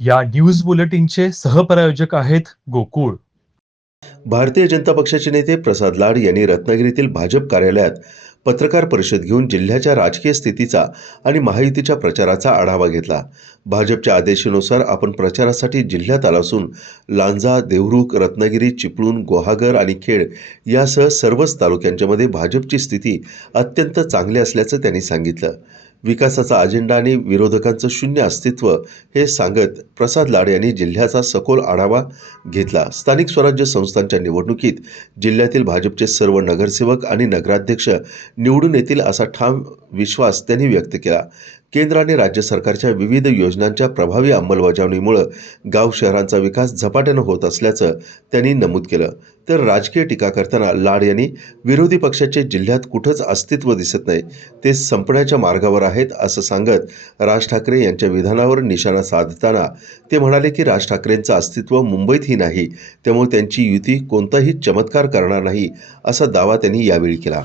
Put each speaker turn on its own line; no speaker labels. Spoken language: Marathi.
या न्यूज बुलेटिनचे सहप्रायोजक आहेत गोकुळ.
भारतीय जनता पक्षाचे नेते प्रसाद लाड यांनी रत्नागिरीतील भाजप कार्यालयात पत्रकार परिषद घेऊन जिल्ह्याच्या राजकीय स्थितीचा आणि महायुतीच्या प्रचाराचा आढावा घेतला. भाजपच्या आदेशानुसार आपण प्रचारासाठी जिल्ह्यात आलो असून लांजा देवरुख रत्नागिरी चिपळूण गुहागर आणि खेड यासह सर्वच तालुक्यांच्यामध्ये भाजपची स्थिती अत्यंत चांगली असल्याचं त्यांनी सांगितलं. विकासाचा अजेंडा आणि विरोधकांचं शून्य अस्तित्व हे सांगत प्रसाद लाड यांनी जिल्ह्याचा सखोल आढावा घेतला. स्थानिक स्वराज्य संस्थांच्या निवडणुकीत जिल्ह्यातील भाजपचे सर्व नगरसेवक आणि नगराध्यक्ष निवडून येतील असा ठाम विश्वास त्यांनी व्यक्त केला. केंद्र आणि राज्य सरकारच्या विविध योजनांच्या प्रभावी अंमलबजावणीमुळं गाव शहरांचा विकास झपाट्यानं होत असल्याचं त्यांनी नमूद केलं. तर राजकीय टीका करताना लाड यांनी विरोधी पक्षाचे जिल्ह्यात कुठंच अस्तित्व दिसत नाही. ते संपण्याच्या मार्गावर आहेत असं सांगत राज ठाकरे यांच्या विधानावर निशाणा साधताना ते म्हणाले की राज ठाकरेंचं अस्तित्व मुंबईतही नाही. त्यामुळे त्यांची युती कोणताही चमत्कार करणार नाही असा दावा त्यांनी यावेळी केला.